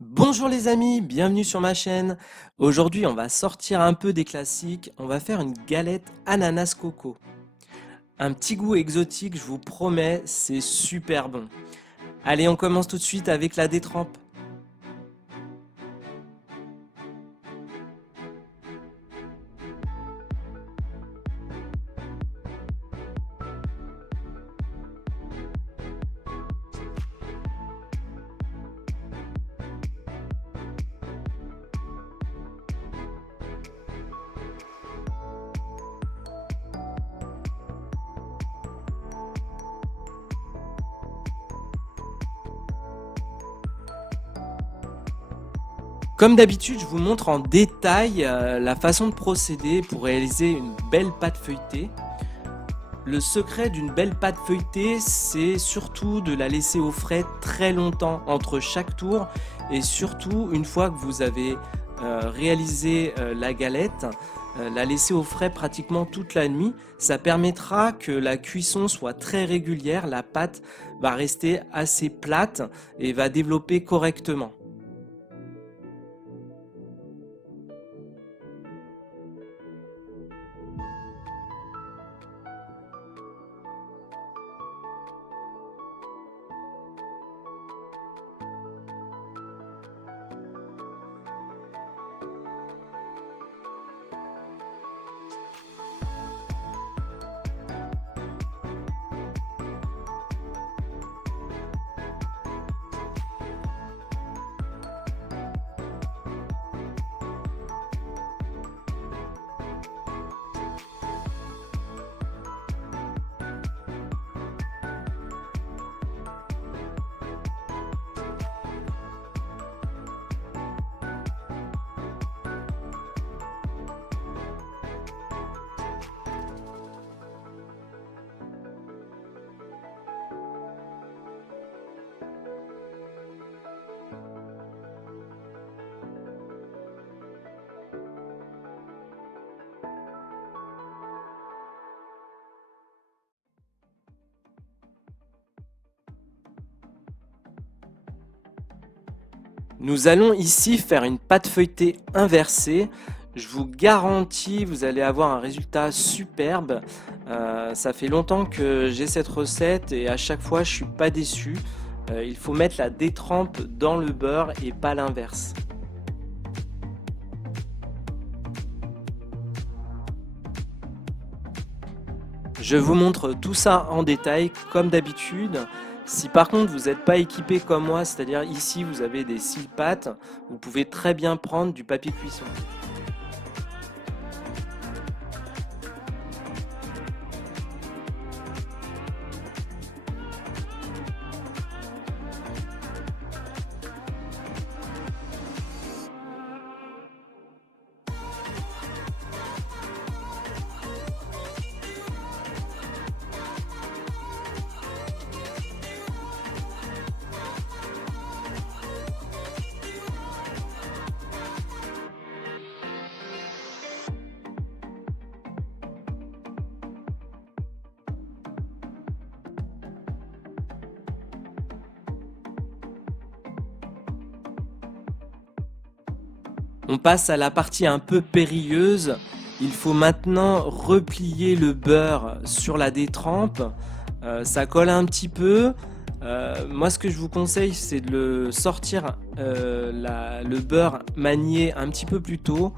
Bonjour les amis, bienvenue sur ma chaîne. Aujourd'hui, on va sortir un peu des classiques. On va faire une galette ananas coco. Un petit goût exotique, je vous promets, c'est super bon. Allez, on commence tout de suite avec la détrempe. Comme d'habitude, je vous montre en détail la façon de procéder pour réaliser une belle pâte feuilletée. Le secret d'une belle pâte feuilletée, c'est surtout de la laisser au frais très longtemps entre chaque tour et surtout une fois que vous avez réalisé la galette, la laisser au frais pratiquement toute la nuit. Ça permettra que la cuisson soit très régulière, la pâte va rester assez plate et va développer correctement. Nous allons ici faire une pâte feuilletée inversée. Je vous garantis, vous allez avoir un résultat superbe. Ça fait longtemps que j'ai cette recette et à chaque fois je suis pas déçu. Il faut mettre la détrempe dans le beurre et pas l'inverse. Je vous montre tout ça en détail comme d'habitude. Si par contre vous n'êtes pas équipé comme moi, c'est-à-dire ici vous avez des scie pâtes, vous pouvez très bien prendre du papier cuisson. On passe à la partie un peu périlleuse. Il faut maintenant replier le beurre sur la détrempe. Ça colle un petit peu. Moi, ce que je vous conseille, c'est de le sortir le beurre manié un petit peu plus tôt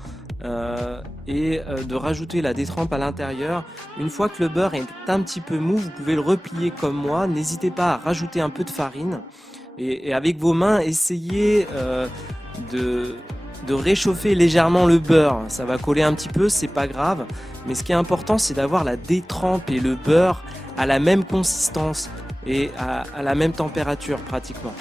et de rajouter la détrempe à l'intérieur. Une fois que le beurre est un petit peu mou, vous pouvez le replier comme moi. N'hésitez pas à rajouter un peu de farine et avec vos mains, essayez de de réchauffer légèrement le beurre. Ça va coller un petit peu, c'est pas grave. Mais ce qui est important, c'est d'avoir la détrempe et le beurre à la même consistance et à la même température pratiquement.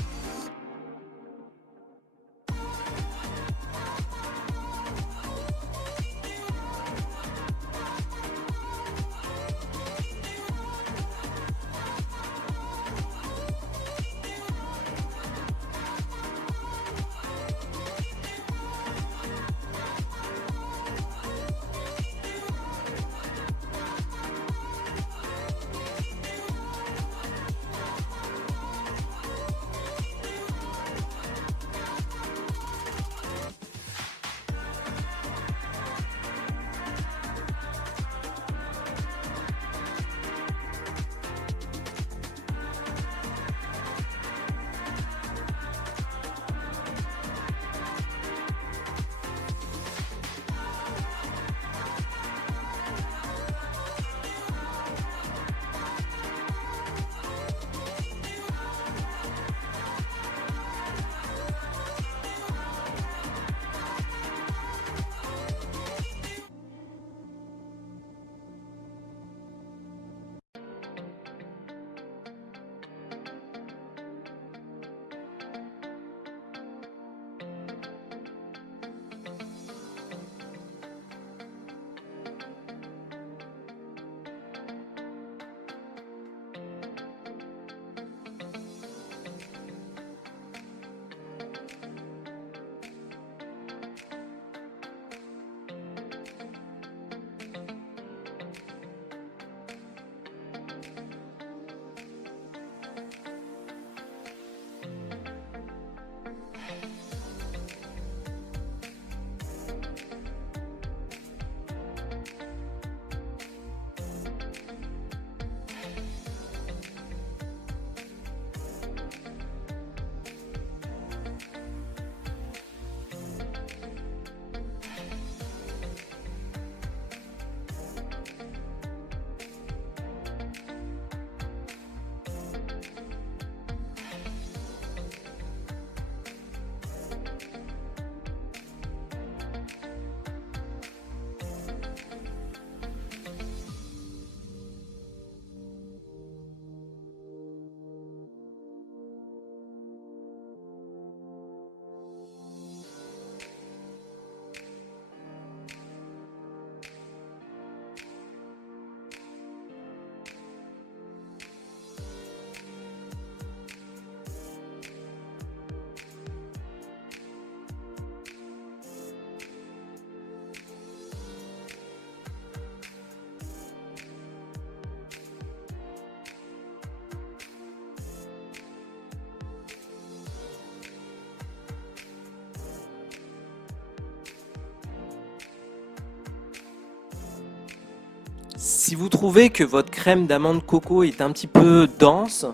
Si vous trouvez que votre crème d'amande coco est un petit peu dense,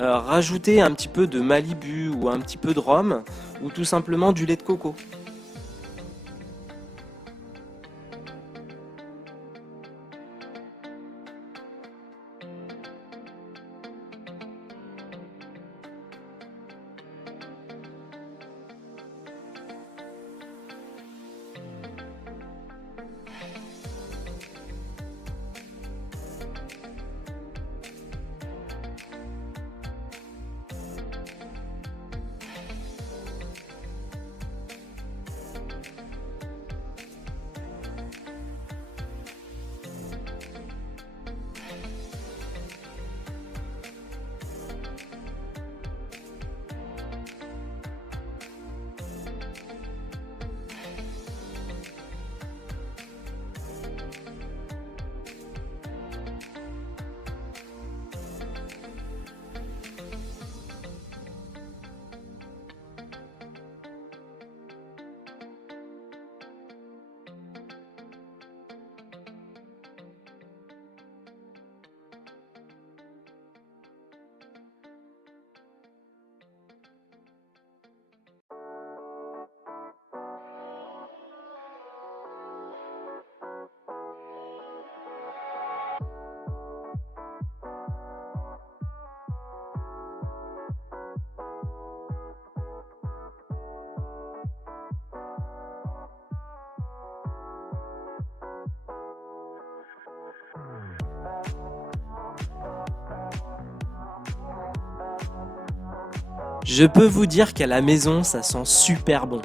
rajoutez un petit peu de Malibu ou un petit peu de rhum ou tout simplement du lait de coco. Je peux vous dire qu'à la maison, ça sent super bon.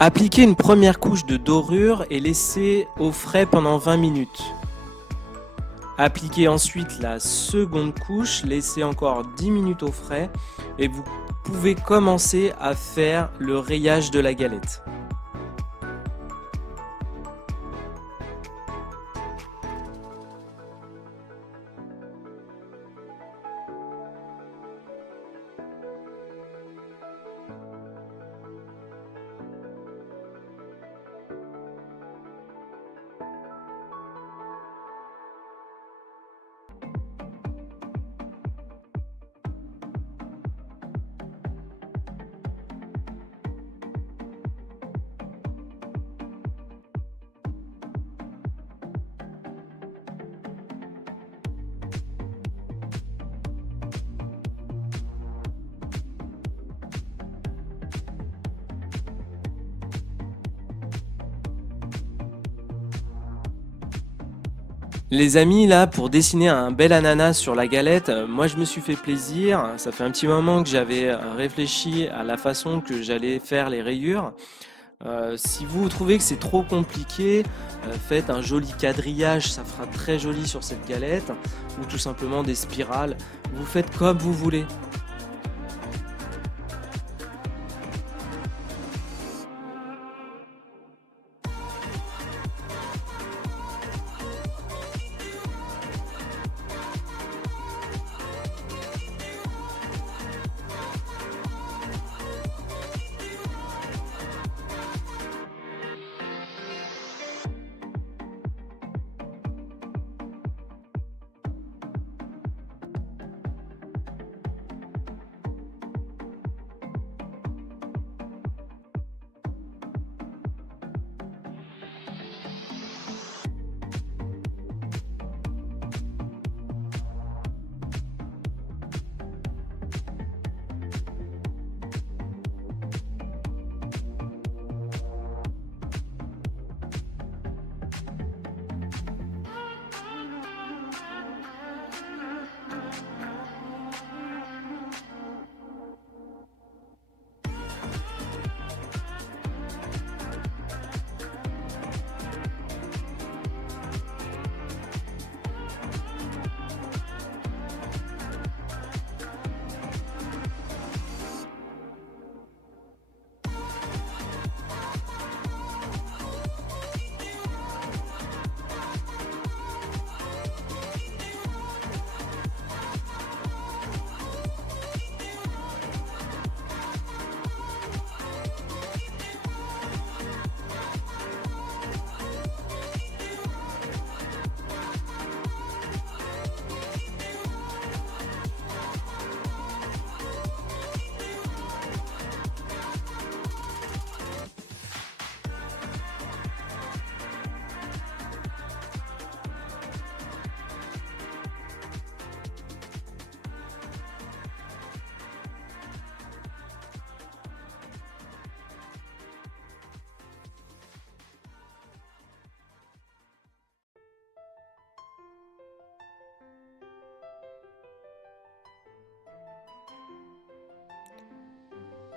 Appliquez une première couche de dorure et laissez au frais pendant 20 minutes. Appliquez ensuite la seconde couche, laissez encore 10 minutes au frais et vous pouvez commencer à faire le rayage de la galette. Les amis, là, pour dessiner un bel ananas sur la galette, moi je me suis fait plaisir. Ça fait un petit moment que j'avais réfléchi à la façon que j'allais faire les rayures. Si vous trouvez que c'est trop compliqué, faites un joli quadrillage, ça fera très joli sur cette galette, ou tout simplement des spirales. Vous faites comme vous voulez.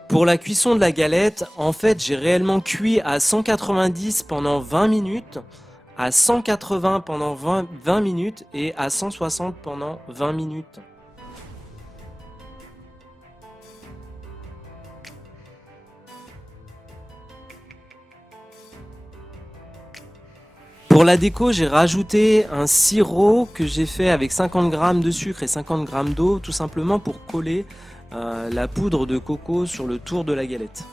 Pour la cuisson de la galette, en fait, j'ai réellement cuit à 190 pendant 20 minutes, à 180 pendant 20 minutes et à 160 pendant 20 minutes. Pour la déco, j'ai rajouté un sirop que j'ai fait avec 50 g de sucre et 50 g d'eau, tout simplement pour coller la poudre de coco sur le tour de la galette.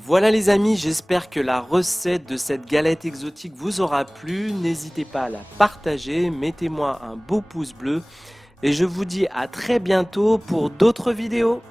Voilà les amis, j'espère que la recette de cette galette exotique vous aura plu. N'hésitez pas à la partager, mettez-moi un beau pouce bleu et je vous dis à très bientôt pour d'autres vidéos.